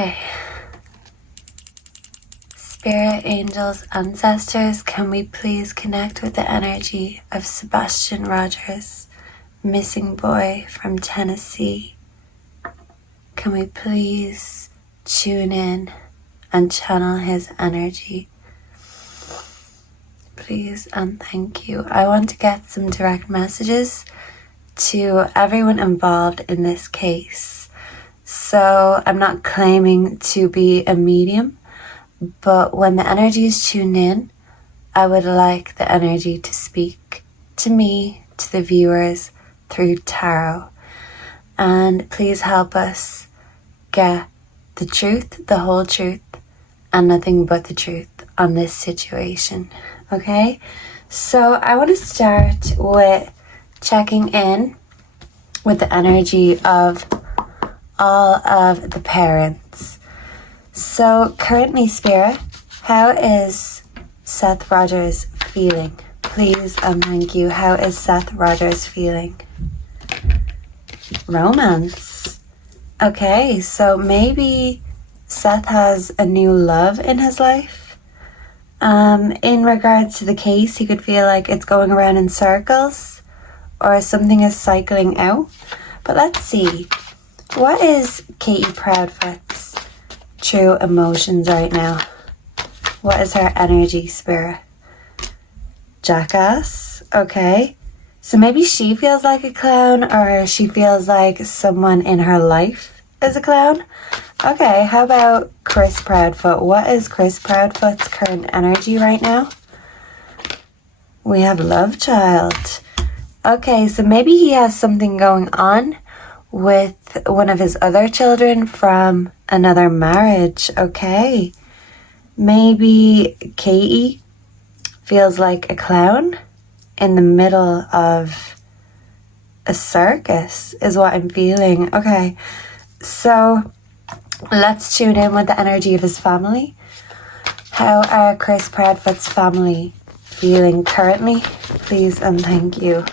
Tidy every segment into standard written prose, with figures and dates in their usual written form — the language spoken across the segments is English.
Okay. Spirit, angels, ancestors, can we please connect with the energy of Sebastian Rogers, missing boy from Tennessee? Can we please tune in and channel his energy? Please and thank you. I want to get some direct messages to everyone involved in this case. So I'm not claiming to be a medium, but when the energy is tuned in, I would like the energy to speak to me, to the viewers, through tarot. And please help us get the truth, the whole truth, and nothing but the truth on this situation. Okay? So I want to start with checking in with the energy of all of the parents. So currently, Spirit, how is Seth Rogers feeling? Please and thank you. How is Seth Rogers feeling? Romance. Okay, so maybe Seth has a new love in his life. In regards to the case, he could feel like it's going around in circles or something is cycling out. But let's see. What is Katie Proudfoot's true emotions right now? What is her energy, Spirit? Jackass. Okay. So maybe she feels like a clown, or she feels like someone in her life is a clown. Okay, how about Chris Proudfoot? What is Chris Proudfoot's current energy right now? We have love child. Okay, so maybe he has something going on with one of his other children from another marriage. Okay. Maybe Katie feels like a clown in the middle of a circus is what I'm feeling. Okay. So let's tune in with the energy of his family. How are Chris Proudfoot's family feeling currently? Please and thank you.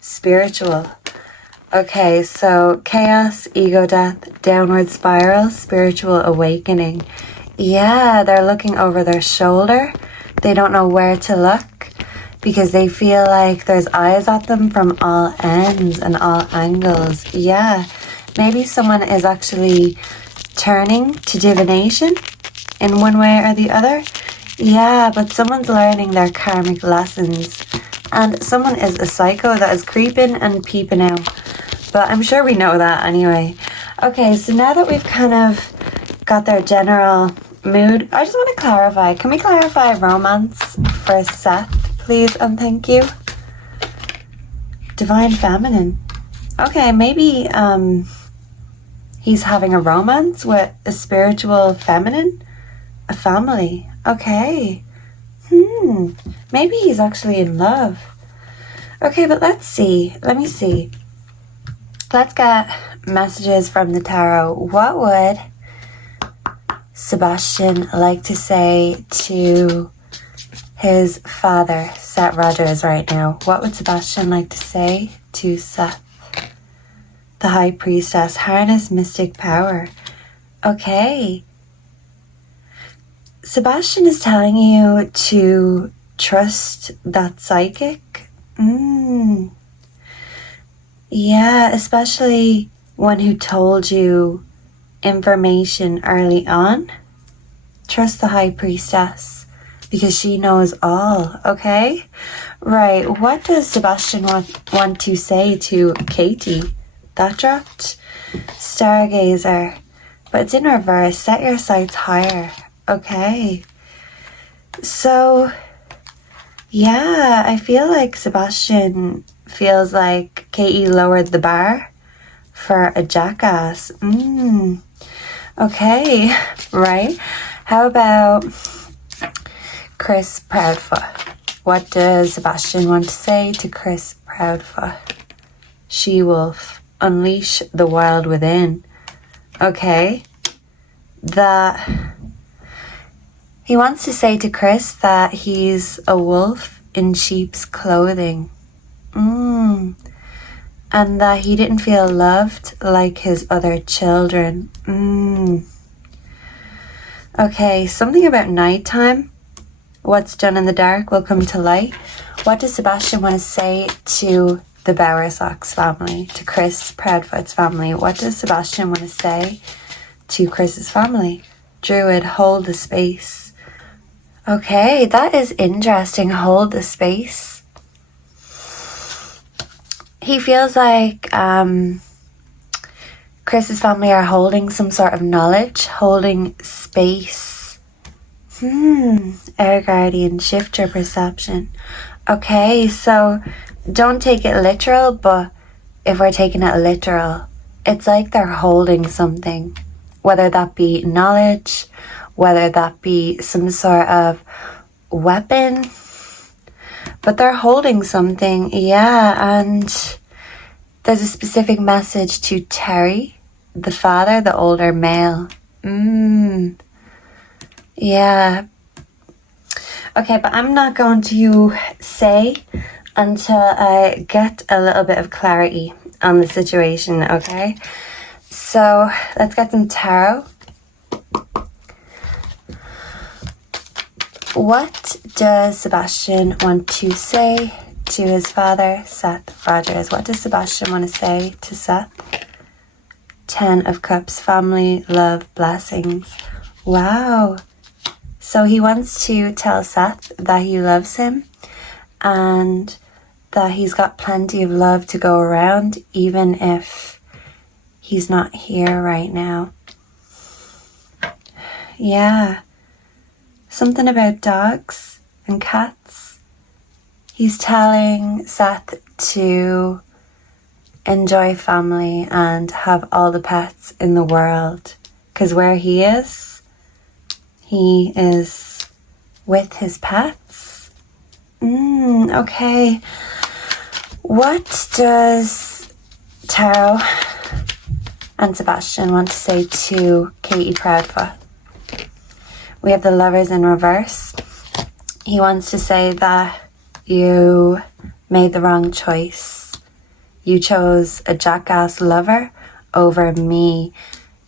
Spiritual. Okay, so chaos, ego death, downward spiral, spiritual awakening. Yeah, they're looking over their shoulder. They don't know where to look because they feel like there's eyes at them from all ends and all angles. Yeah, maybe someone is actually turning to divination in one way or the other. Yeah, but someone's learning their karmic lessons. And someone is a psycho that is creeping and peeping out. But I'm sure we know that anyway. Okay, so now that we've kind of got their general mood, I just want to clarify. Can we clarify romance for Seth, please and thank you? Divine Feminine. Okay, maybe he's having a romance with a spiritual feminine? A family. Okay. Maybe he's actually in love. Okay, but let's see. Let me see. Let's get messages from the tarot. What would Sebastian like to say to his father, Seth Rogers, right now? What would Sebastian like to say to Seth? The High Priestess. Harness mystic power. Okay. Sebastian is telling you to trust that psychic. Yeah, especially one who told you information early on. Trust the High Priestess because she knows all, okay? Right, what does Sebastian want to say to Katie? That dropped. Stargazer. But it's in reverse. Set your sights higher. Okay. So, yeah, I feel like Sebastian feels like Katie lowered the bar for a jackass. Okay, right. How about Chris Proudfoot? What does Sebastian want to say to Chris Proudfoot? She-wolf, unleash the wild within. Okay. He wants to say to Chris that he's a wolf in sheep's clothing. And that he didn't feel loved like his other children. Okay, something about nighttime. What's done in the dark will come to light. What does Sebastian want to say to the Bowersox family, to Chris Proudfoot's family? What does Sebastian want to say to Chris's family? Druid, hold the space. Okay, that is interesting. Hold the space. He feels like Chris's family are holding some sort of knowledge, holding space. Air guardian, shift your perception. Okay, so don't take it literal, but if we're taking it literal, it's like they're holding something, whether that be knowledge, whether that be some sort of weapon, but they're holding something, yeah. And there's a specific message to Terry, the father, the older male. Yeah. Okay, but I'm not going to say until I get a little bit of clarity on the situation, okay? So let's get some tarot. What does Sebastian want to say to his father, Seth Rogers? What does Sebastian want to say to Seth? 10 of Cups, family, love, blessings. Wow. So he wants to tell Seth that he loves him and that he's got plenty of love to go around, even if he's not here right now. Yeah. Something about dogs and cats. He's telling Seth to enjoy family and have all the pets in the world. Because where he is with his pets. Okay. What does Tarot and Sebastian want to say to Katie Proudfoot? We have the Lovers in reverse. He wants to say that you made the wrong choice. You chose a jackass lover over me.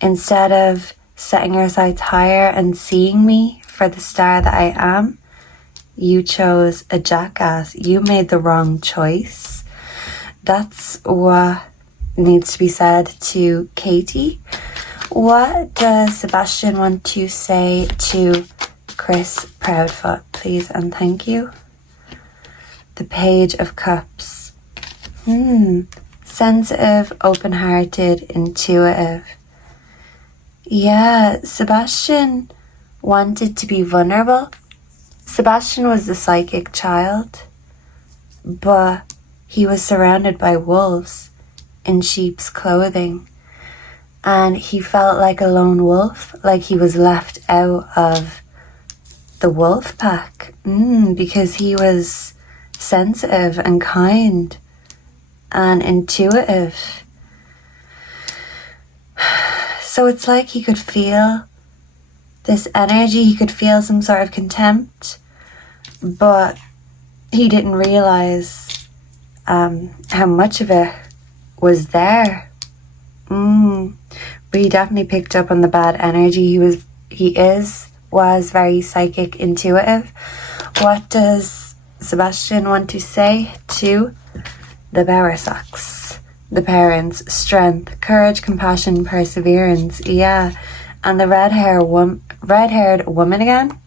Instead of setting your sights higher and seeing me for the star that I am, you chose a jackass. You made the wrong choice. That's what needs to be said to Katie. What does Sebastian want to say to Chris Proudfoot, please and thank you? The Page of Cups. Sensitive, open-hearted, intuitive. Yeah, Sebastian wanted to be vulnerable. Sebastian was the psychic child, but he was surrounded by wolves in sheep's clothing. And he felt like a lone wolf, like he was left out of the wolf pack, because he was sensitive and kind and intuitive. So it's like he could feel this energy, he could feel some sort of contempt, but he didn't realize how much of it was there. But he definitely picked up on the bad energy. He was very psychic, intuitive. What does Sebastian want to say to the Bowersox? The parents, strength, courage, compassion, perseverance. Yeah. And the red-haired woman again.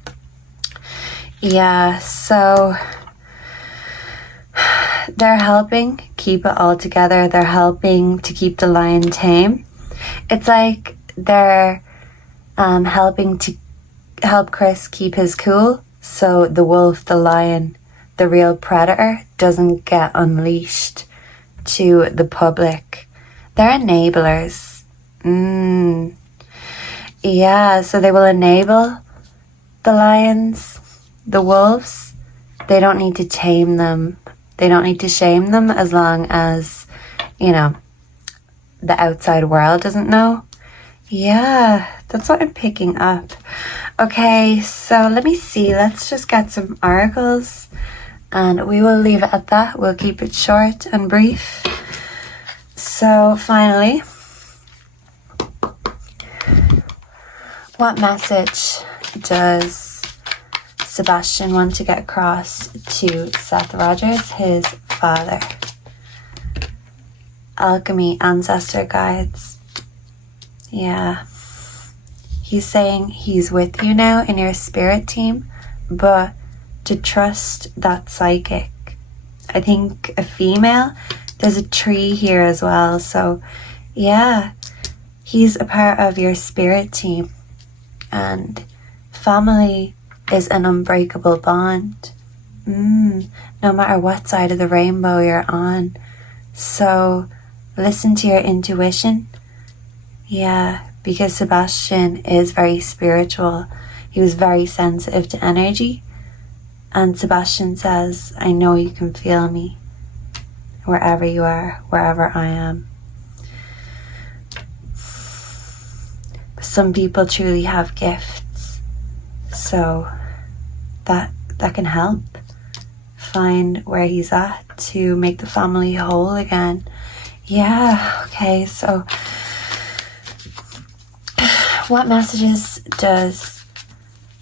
Yeah, so they're helping keep it all together. They're helping to keep the lion tame. It's like they're helping to help Chris keep his cool, so the wolf, the lion, the real predator doesn't get unleashed to the public. They're enablers. Yeah, so they will enable the lions, the wolves. They don't need to tame them. They don't need to shame them, as long as, the outside world doesn't know. Yeah, that's what I'm picking up. Okay, so let me see. Let's just get some oracles and we will leave it at that. We'll keep it short and brief. So finally, what message does Sebastian want to get across to Seth Rogers, his father? Alchemy, ancestor guides. Yeah. He's saying he's with you now in your spirit team, but to trust that psychic. I think a female. There's a tree here as well. So yeah, he's a part of your spirit team. And family is an unbreakable bond. No matter what side of the rainbow you're on. So listen to your intuition. Yeah, because Sebastian is very spiritual. He was very sensitive to energy. And Sebastian says, I know you can feel me wherever you are, wherever I am. Some people truly have gifts. So that can help find where he's at to make the family whole again. Yeah, okay, so what messages does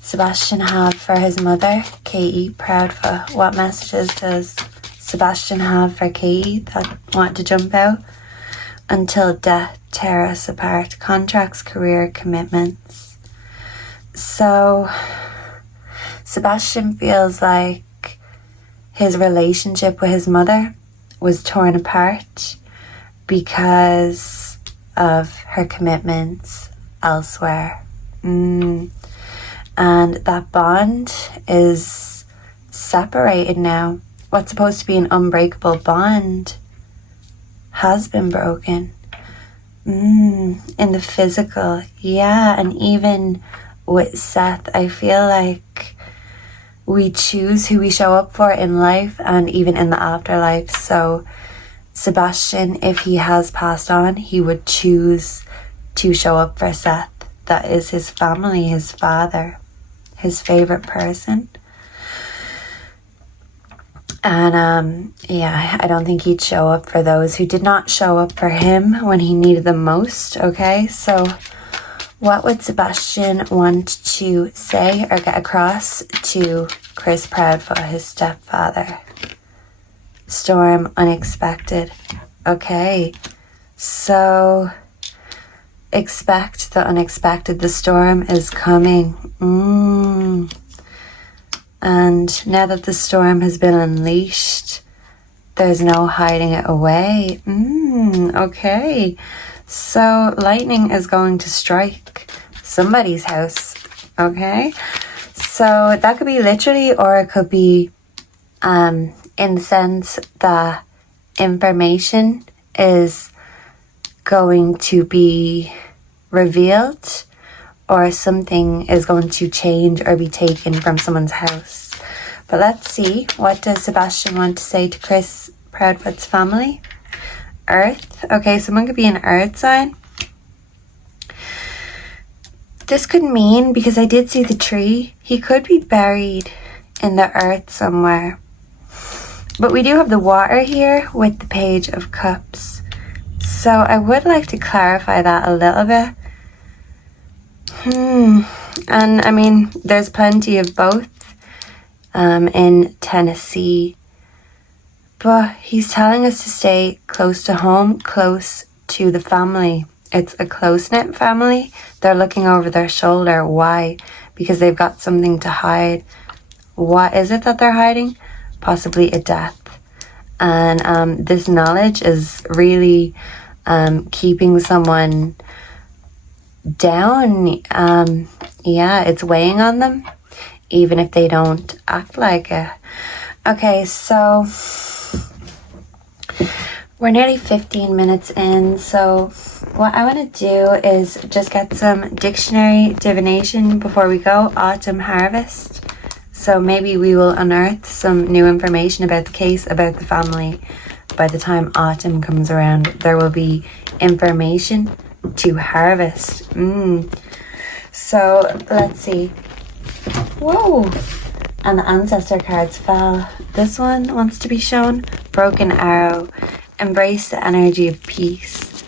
Sebastian have for his mother, Katie Proudfoot? What messages does Sebastian have for Katie that want to jump out? Until death tear us apart. Contracts, career, commitments. So Sebastian feels like his relationship with his mother was torn apart because of her commitments elsewhere. And that bond is separated now. What's supposed to be an unbreakable bond has been broken. In the physical, yeah. And even with Seth, I feel like we choose who we show up for in life and even in the afterlife. So Sebastian, if he has passed on, he would choose to show up for Seth. That is his family, his father, his favorite person. And yeah, I don't think he'd show up for those who did not show up for him when he needed them most. Okay, so what would Sebastian want to say or get across to Chris Proudfoot, his stepfather? Storm, unexpected. Okay, so expect the unexpected. The storm is coming. And now that the storm has been unleashed, there's no hiding it away. Okay. So lightning is going to strike somebody's house. Okay. So that could be literally, or it could be in the sense that information is going to be revealed, or something is going to change or be taken from someone's house. But let's see, what does Sebastian want to say to Chris Proudfoot's family? Earth. Okay, someone could be an earth sign. This could mean, because I did see the tree, he could be buried in the earth somewhere. But we do have the water here with the Page of Cups. So I would like to clarify that a little bit. And I mean, there's plenty of both in Tennessee. But he's telling us to stay close to home, close to the family. It's a close-knit family. They're looking over their shoulder. Why? Because they've got something to hide. What is it that they're hiding? Possibly a death. And this knowledge is really keeping someone down. Yeah, it's weighing on them, even if they don't act like it. Okay, so we're nearly 15 minutes in, so what I want to do is just get some dictionary divination before we go. Autumn harvest. So maybe we will unearth some new information about the case, about the family. By the time autumn comes around, there will be information to harvest. So let's see. Whoa! And the ancestor cards fell. This one wants to be shown. Broken arrow. Embrace the energy of peace.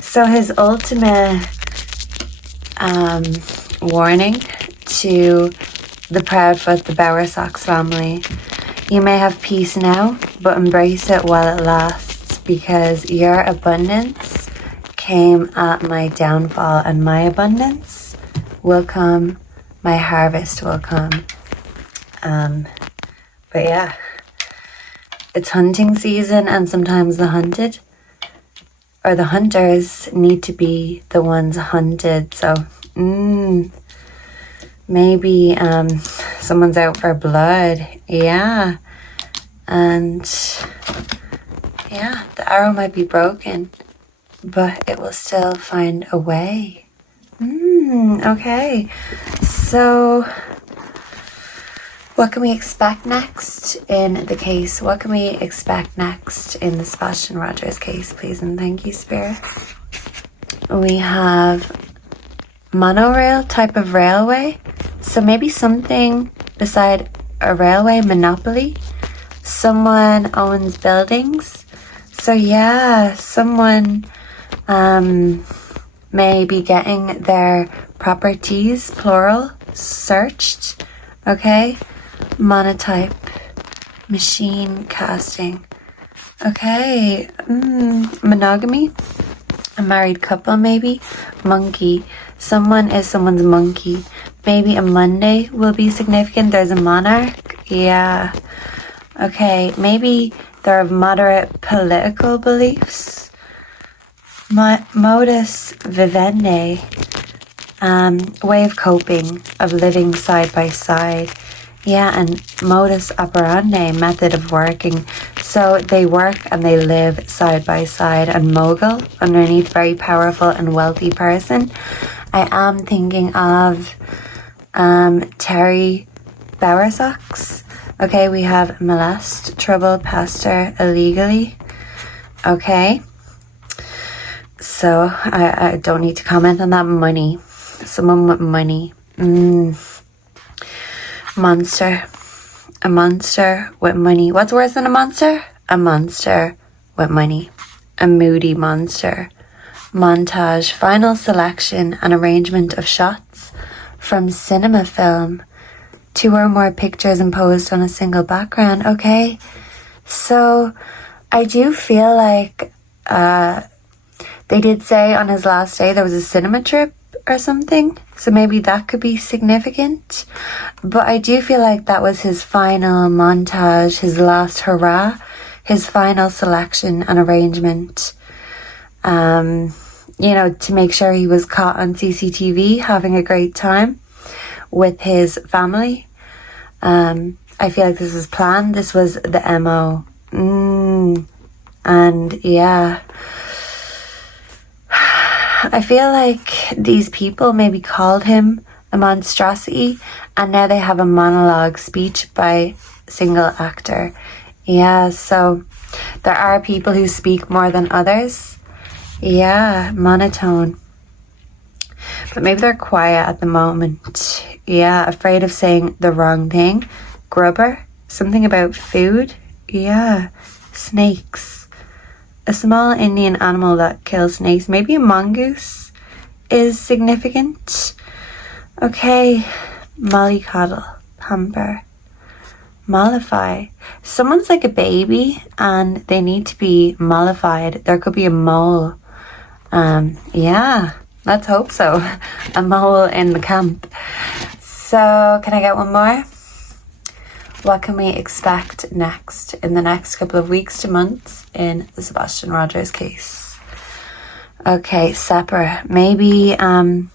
So his ultimate warning to the Proudfoot, the Bowersox family. You may have peace now, but embrace it while it lasts, because your abundance came at my downfall, and my abundance will come, my harvest will come. But yeah, it's hunting season, and sometimes the hunted or the hunters need to be the ones hunted. So maybe someone's out for blood. Yeah. And yeah, the arrow might be broken, but it will still find a way. Okay. So what can we expect next in the case? What can we expect next in the Sebastian Rogers case, please? And thank you, Spirit. We have monorail type of railway. So maybe something beside a railway monopoly. Someone owns buildings. So yeah, someone may be getting their properties, plural, searched. Okay. Monotype, machine casting. Okay, monogamy, a married couple maybe. Monkey, someone is someone's monkey. Maybe a Monday will be significant. There's a monarch. Yeah. Okay, maybe they're of moderate political beliefs. Modus vivendi, way of coping, of living side by side. Yeah, and modus operandi, method of working. So they work and they live side by side. And mogul, underneath, very powerful and wealthy person. I am thinking of Terry Bowersox. Okay, we have molest, trouble, pastor, illegally. Okay. So I don't need to comment on that. Money. Someone with money. Monster. A monster with money. What's worse than a monster? A monster with money. A moody monster. Montage. Final selection and arrangement of shots from cinema film. 2 or more pictures imposed on a single background. Okay. So I do feel like they did say on his last day there was a cinema trip or something, so maybe that could be significant. But I do feel like that was his final montage, his last hurrah, his final selection and arrangement, to make sure he was caught on CCTV having a great time with his family. I feel like this was planned. This was the MO. And yeah, I feel like these people maybe called him a monstrosity, and now they have a monologue speech by single actor. Yeah, so there are people who speak more than others. Yeah, monotone. But maybe they're quiet at the moment. Yeah, afraid of saying the wrong thing. Grubber, something about food. Yeah, snakes. A small Indian animal that kills snakes. Maybe a mongoose is significant. Okay, mollycoddle, pamper, mollify. Someone's like a baby and they need to be mollified. There could be a mole. Yeah, let's hope so. A mole in the camp. So, can I get one more? What can we expect next in the next couple of weeks to months in the Sebastian Rogers case? Okay, separate. Maybe a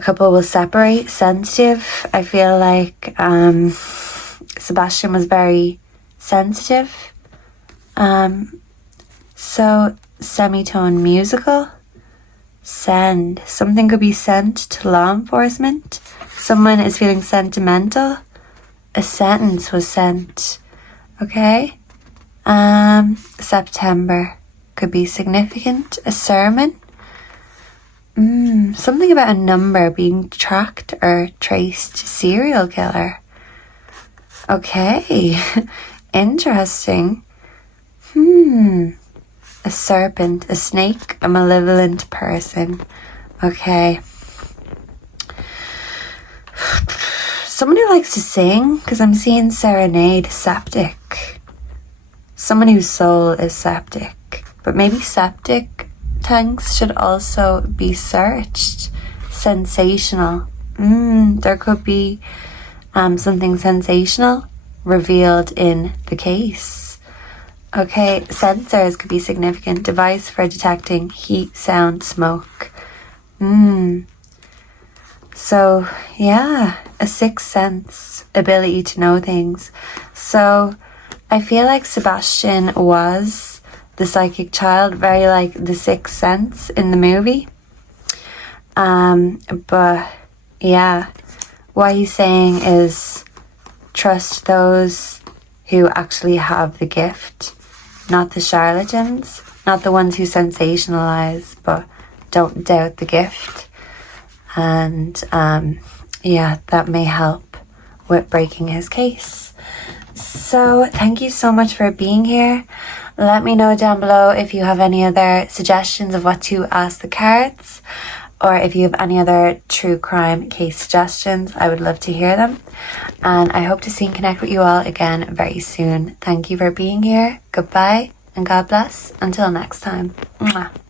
couple will separate. Sensitive. I feel like Sebastian was very sensitive. So semitone musical. Send. Something could be sent to law enforcement. Someone is feeling sentimental. A sentence was sent. Okay. September could be significant. A sermon. Something about a number being tracked or traced. Serial killer. Okay. Interesting. A serpent, a snake, a malevolent person. Okay. Someone who likes to sing, because I'm seeing serenade, septic. Someone whose soul is septic. But maybe septic tanks should also be searched. Sensational. There could be something sensational revealed in the case. Okay, sensors could be significant. Device for detecting heat, sound, smoke. So, yeah, a sixth sense, ability to know things. So, I feel like Sebastian was the psychic child, very like the sixth sense in the movie. But, yeah, what he's saying is trust those who actually have the gift, not the charlatans, not the ones who sensationalize, but don't doubt the gift. And yeah, that may help with breaking his case. So thank you so much for being here. Let me know down below if you have any other suggestions of what to ask the cards, or if you have any other true crime case suggestions. I would love to hear them. And I hope to see and connect with you all again very soon. Thank you for being here. Goodbye and God bless. Until next time. Mwah.